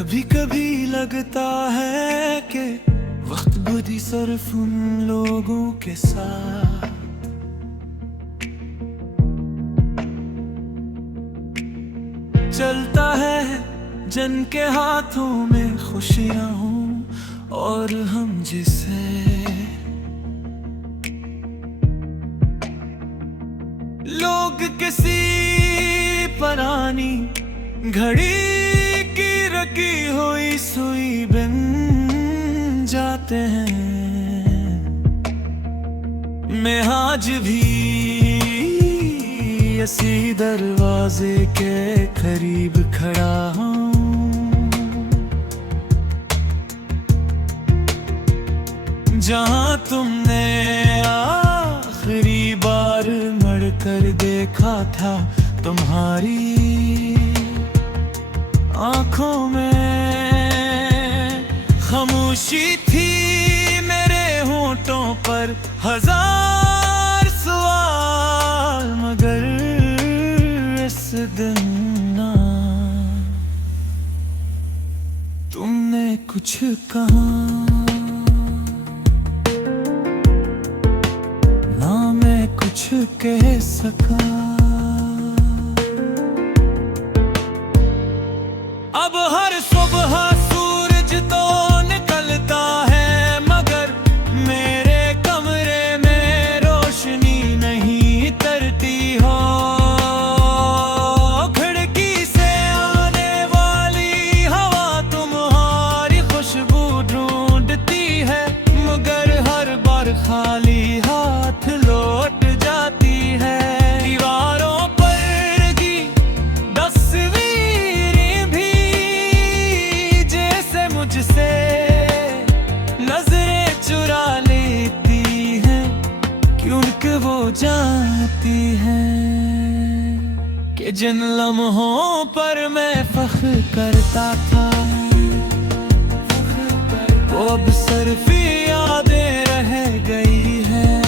कभी कभी लगता है कि वक्त बुद्धि सिर्फ उन लोगों के साथ चलता है जिनके हाथों में खुशियां हों, और हम जिसे लोग किसी पुरानी घड़ी की रखी हुई सुई बन जाते हैं। मैं आज भी इसी दरवाजे के करीब खड़ा हूँ, जहाँ तुमने आखिरी बार मड़कर देखा था। तुम्हारी आंखों में खामोशी थी, मेरे होंठों पर हजार सवाल, मगर इस दिन ना तुमने कुछ कहा, ना मैं कुछ कह सका। अब हर सुबह सूरज तो निकलता है, मगर मेरे कमरे में रोशनी नहीं तरती हो। खिड़की से आने वाली हवा तुम्हारी खुशबू ढूंढती है, मगर हर बार खाली हाथ लौट जाती है। दीवारों पर की तस्वीरें भी मुझसे नजरें चुरा लेती हैं, क्योंकि वो जानती हैं कि जिन लम्हों पर मैं फख्र करता था, वो अब सिर्फ यादें रह गई हैं।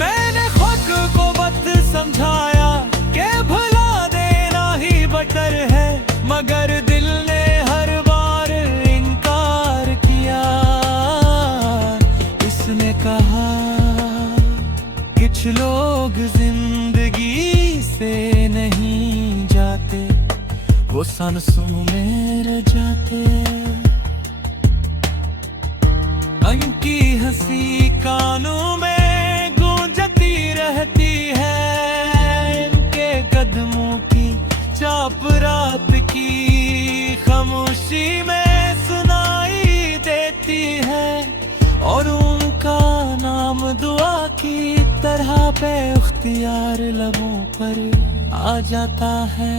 मैंने खुद को बत समझाया कि भुला देना ही बेटर है, मगर दिल ने कहा कुछ लोग जिंदगी से नहीं जाते, वो सांसों में रह जाते। उनकी हंसी कानों में गूंजती रहती है, इनके कदमों की चाप रात की खामोशी में सुनाई देती है, और उनका नाम दुआ की तरह बेख्तियार लबों पर आ जाता है।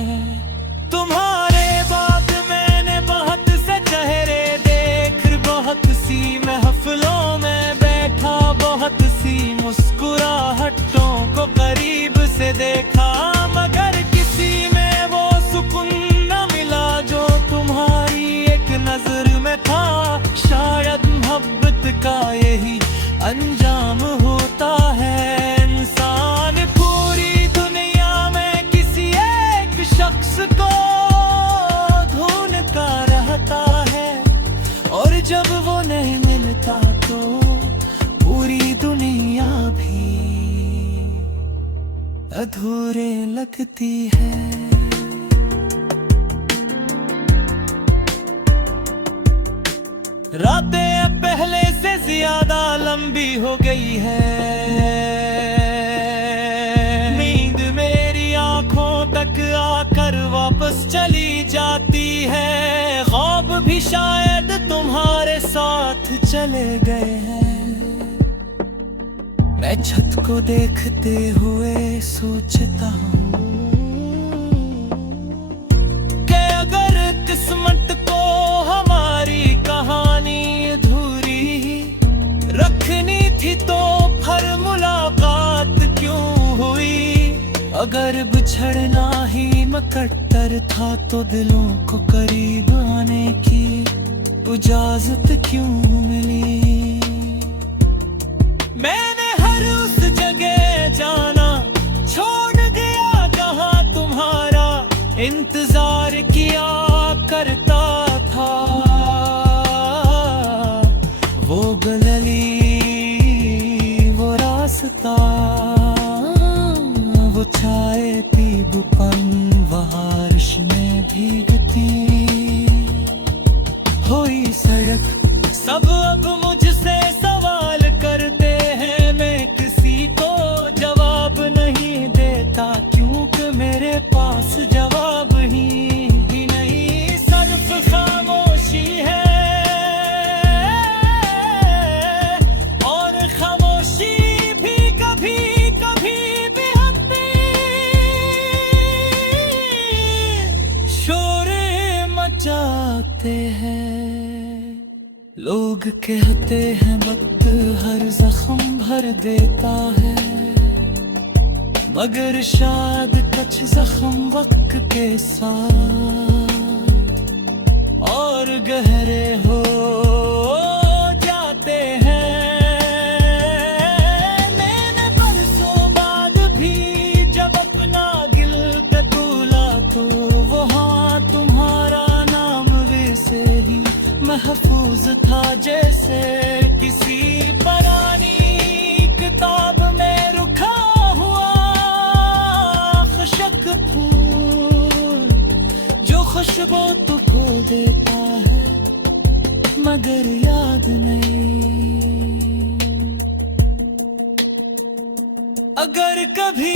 तुम्हारे बाद मैंने बहुत से चेहरे देख, बहुत सी महफिलों में बैठा, बहुत सी मुस्कुराहटों को करीब से देखा, मगर किसी में वो सुकून न मिला जो तुम्हारी एक नजर में था। शायद मोहब्बत का यही अंजाम होता है, इंसान पूरी दुनिया में किसी एक शख्स को ढूंढता रहता है, और जब वो नहीं मिलता तो पूरी दुनिया भी अधूरे लगती है। रातें पहले से ज्यादा लंबी हो गई है, नींद मेरी आंखों तक आकर वापस चली जाती है, ख्वाब भी शायद तुम्हारे साथ चले गए हैं। मैं छत को देखते हुए सोचता हूँ कि अगर किस्मत को हमारी कहानी अधूरी रखनी थी तो फिर मुलाकात क्यों हुई। अगर बिछड़ना ही मुकद्दर था तो दिलों को करीब आने की इजाजत क्यों मिली। मैंने हर उस जगह जाना छोड़ दिया जहां तुम्हारा इंतजार किया कर हुई सड़क। सब अब मुझसे सवाल करते हैं, मैं किसी को जवाब नहीं देता, क्योंकि मेरे पास जवाब ही नहीं, सिर्फ खामोशी है। और खामोशी भी कभी कभी बेहद शोर मचाते हैं। लोग कहते हैं वक्त हर जख्म भर देता है, मगर शायद कुछ जख्म वक्त के साथ और गहरे हो जाते हैं। मैंने बरसों बाद भी जब अपना गिल टटोला, तो वहाँ तुम्हारा नाम वैसे ही महफूज था, जैसे किसी पुरानी किताब में रुका हुआ खुशक फूल, जो खुशबू तो खो देता है मगर याद नहीं। अगर कभी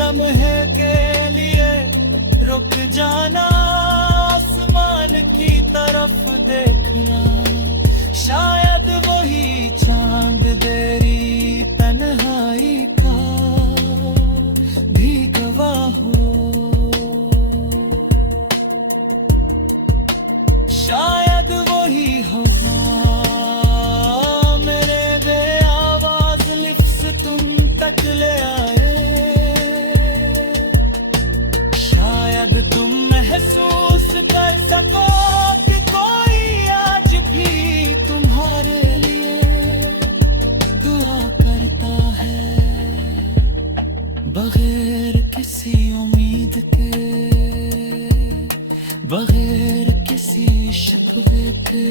लम्हे के लिए रुक जाना, आसमान की तरफ देखना, शायद वही चांद तेरी तन्हाई का भी गवाह हो। शायद वही होगा मेरे बेआवाज लिप्स तुम तक ले आए। तुम महसूस कर सको कि कोई आज भी तुम्हारे लिए दुआ करता है, बगैर किसी उम्मीद के, बगैर किसी शिकवे के।